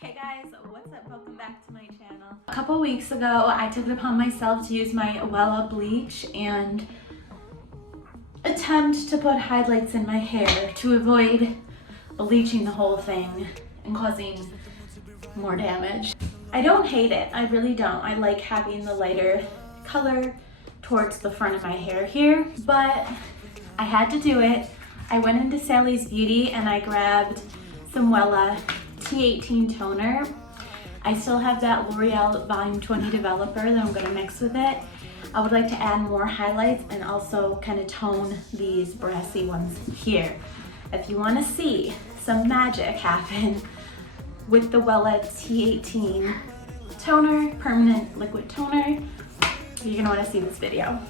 Hey guys, what's up? Welcome back to my channel. A couple weeks ago, I took it upon myself to use my Wella bleach and attempt to put highlights in my hair to avoid bleaching the whole thing and causing more damage. I don't hate it, I really don't. I like having the lighter color towards the front of my hair here, but I had to do it. I went into Sally's Beauty and I grabbed some Wella T18 toner. I still have that L'Oreal Volume 20 developer that I'm gonna mix with it. I would like to add more highlights and also kind of tone these brassy ones here. If you wanna see some magic happen with the Wella T18 toner, permanent liquid toner, you're gonna wanna see this video.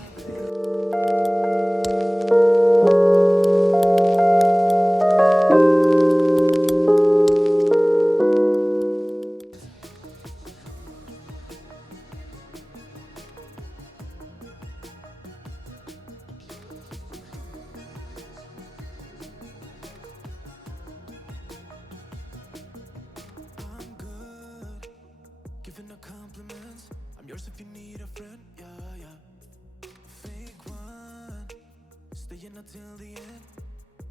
Giving no compliments, I'm yours if you need a friend, yeah, yeah. Fake one, staying until the end.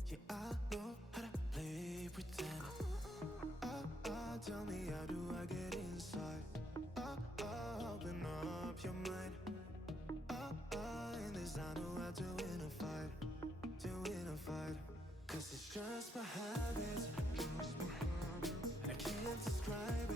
Yeah, I know how to play pretend. Tell me, how do I get inside? Open up your mind. In this I know how to win a fight. Cause it's just my habit, and I can't describe it.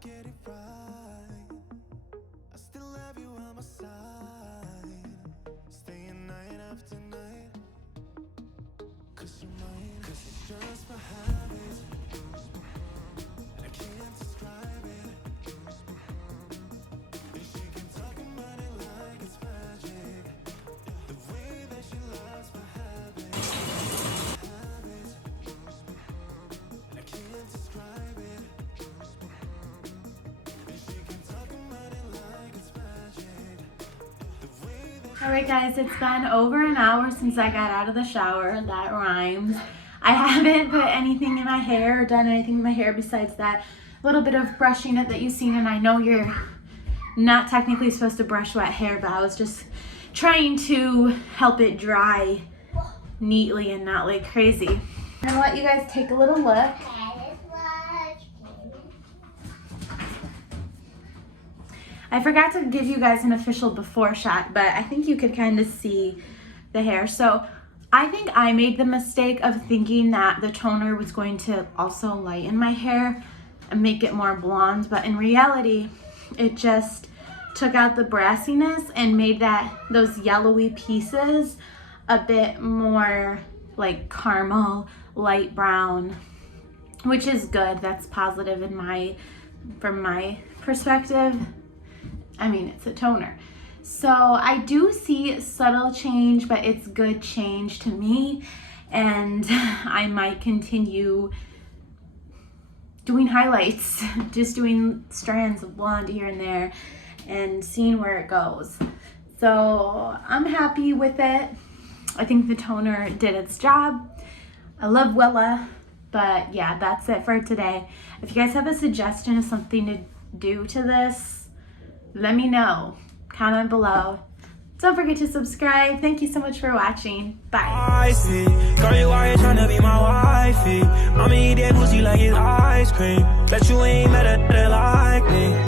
Get it right. I still have you on my side. Staying night after night. Cause you're mine. Cause it's just my habit, and I can't describe it. And she can talk about it like it's magic. The way that she loves my habit. And I can't describe it. Alright guys, it's been over an hour since I got out of the shower. That rhymes. I haven't put anything in my hair or done anything in my hair besides that little bit of brushing it that you've seen, and I know you're not technically supposed to brush wet hair, but I was just trying to help it dry neatly and not like crazy. I'm gonna let you guys take a little look. I forgot to give you guys an official before shot, but I think you could kind of see the hair. So I think I made the mistake of thinking that the toner was going to also lighten my hair and make it more blonde, but in reality, it just took out the brassiness and made those yellowy pieces a bit more like caramel, light brown, which is good. That's positive from my perspective. I mean, it's a toner. So I do see subtle change, but it's good change to me. And I might continue doing highlights, just doing strands of blonde here and there and seeing where it goes. So I'm happy with it. I think the toner did its job. I love Wella, but yeah, that's it for today. If you guys have a suggestion of something to do to this, let me know. Comment below. Don't forget to subscribe. Thank you so much for watching. Bye. I see. Girl, you out here trying to be my wifey. I'ma eat that pussy like it's ice cream. Bet you ain't mad at that like me.